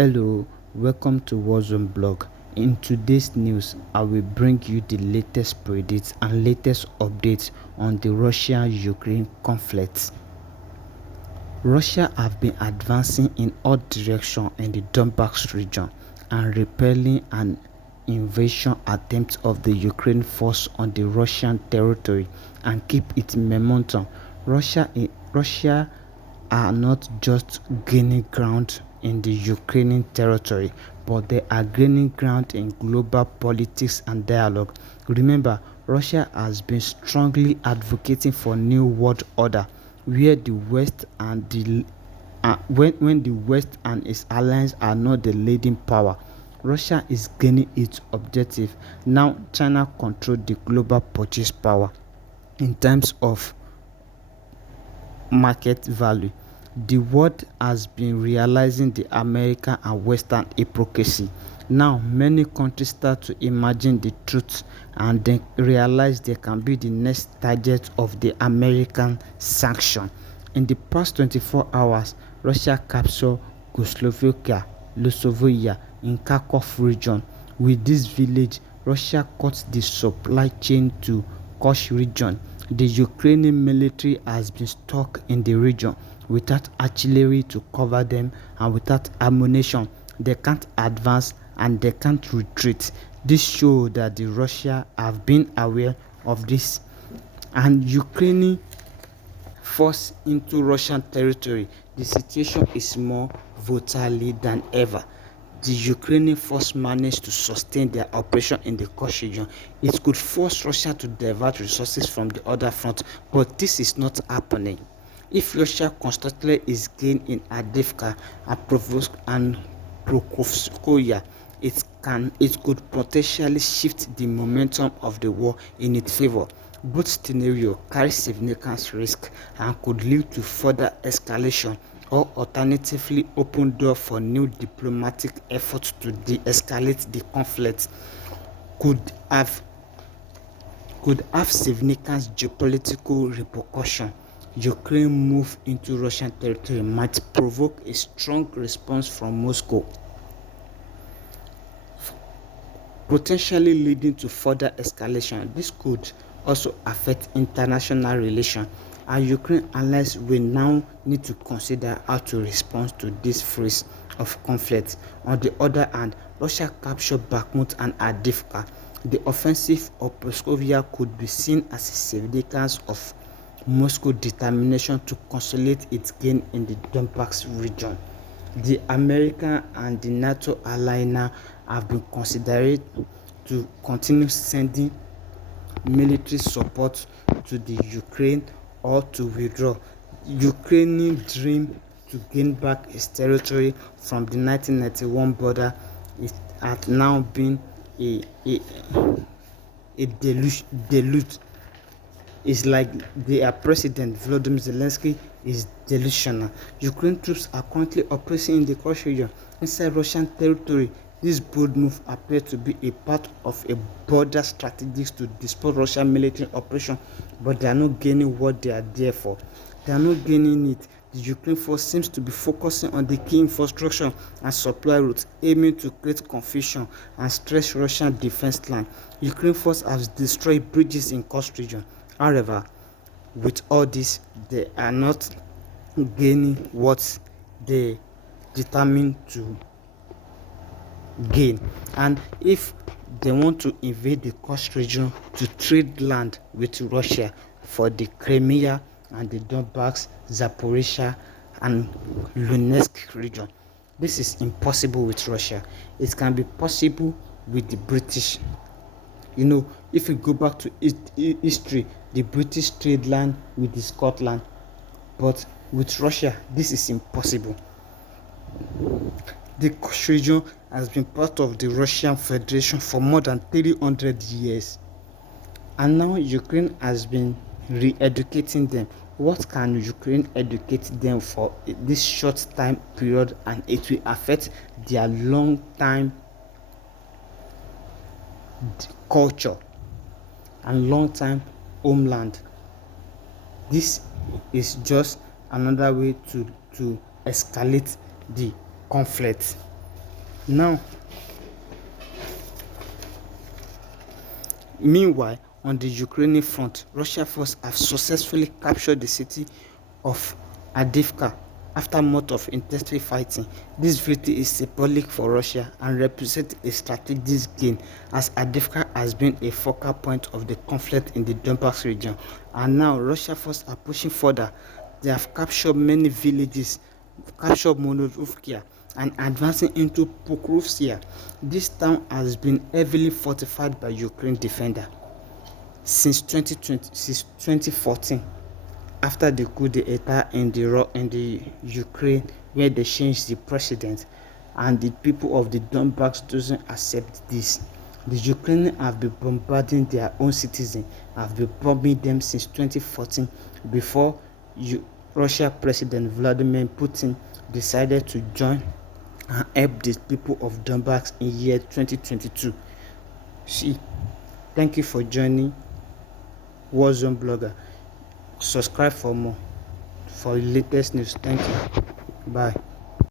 Hello, welcome to Warzone blog. In today's news, I will bring you the latest predicts and latest updates on the Russia-Ukraine conflict. Russia have been advancing in all directions in the Donetsk region and repelling an invasion attempt of the Ukraine force on the Russian territory and keep its momentum. Russia are not just gaining ground in the Ukrainian territory, but they are gaining ground in global politics and dialogue. Remember, Russia has been strongly advocating for new world order, where the West and when the West and its allies are not the leading power. Russia is gaining its objective. Now China controls the global purchase power in terms of market value. The world has been realizing the American and Western hypocrisy. Now many countries start to imagine the truth and then realize they can be the next target of the American sanction. In the past 24 hours, Russia captured Skuchnoye, Losovaya in Kharkov region. With this village, Russia cut the supply chain to Kursk region. The Ukrainian military has been stuck in the region without artillery to cover them and without ammunition. They can't advance and they can't retreat. This shows that the Russia have been aware of this, and Ukrainian force into Russian territory. The situation is more volatile than ever. The Ukrainian force managed to sustain their operation in the Kursk region. It could force Russia to divert resources from the other front, but this is not happening. If Russia constantly is gained in Avdiivka and Pokrovskoye, it could potentially shift the momentum of the war in its favor. Both scenarios carry significant risk and could lead to further escalation, or alternatively open door for new diplomatic efforts to de-escalate the conflict. Could have significant geopolitical repercussions. Ukraine move into Russian territory might provoke a strong response from Moscow, potentially leading to further escalation. This could also affect international relations, and Ukraine allies will now need to consider how to respond to this phase of conflict. On the other hand, Russia captured Bakhmut and Avdiivka. The offensive of Pokrovskoye could be seen as a significance of Moscow's determination to consolidate its gain in the Donetsk region. The American and the NATO ally now have been considered to continue sending military support to the Ukraine or to withdraw. Ukrainian dream to gain back its territory from the 1991 border has now been a deluge. It's like their president Volodymyr Zelensky is delusional. Ukraine troops are currently operating in the Kursk region inside Russian territory. This bold move appears to be a part of a broader strategy to disrupt Russian military operation, but they are not gaining what they are there for. They are not gaining it. The Ukraine force seems to be focusing on the key infrastructure and supply routes, aiming to create confusion and stress Russian defense line. Ukraine force has destroyed bridges in Kursk region. However, with all this, they are not gaining what they determined to gain. And if they want to invade the Kursk region to trade land with Russia for the Crimea and the Donbass, Zaporizhia and Donetsk region, this is impossible with Russia. It can be possible with the British. If we go back to history, the British trade land with the Scotland, but with Russia, this is impossible. The Kursk region has been part of the Russian Federation for more than 300 years, and now Ukraine has been re-educating them. What can Ukraine educate them for this short time period, and it will affect their long time culture and long time homeland. This is just another way to escalate the conflict. Now, meanwhile, on the Ukrainian front, Russian forces have successfully captured the city of Avdiivka after months of intensive fighting. This victory is symbolic for Russia and represents a strategic gain, as Avdiivka has been a focal point of the conflict in the Donetsk region. And now Russian forces are pushing further. They have captured many villages, captured Monorovka, and advancing into Pokrovsk. This town has been heavily fortified by Ukraine defenders since 2014, after the coup d'etat in the Ukraine, where they changed the president, and the people of the Donbass doesn't accept this. The Ukrainians have been bombarding their own citizens, have been bombing them since 2014, before Russia President Vladimir Putin decided to join and help the people of Donbass in year 2022. See, thank you for joining Warzone Blogger. Subscribe for more, for latest news. Thank you. Bye.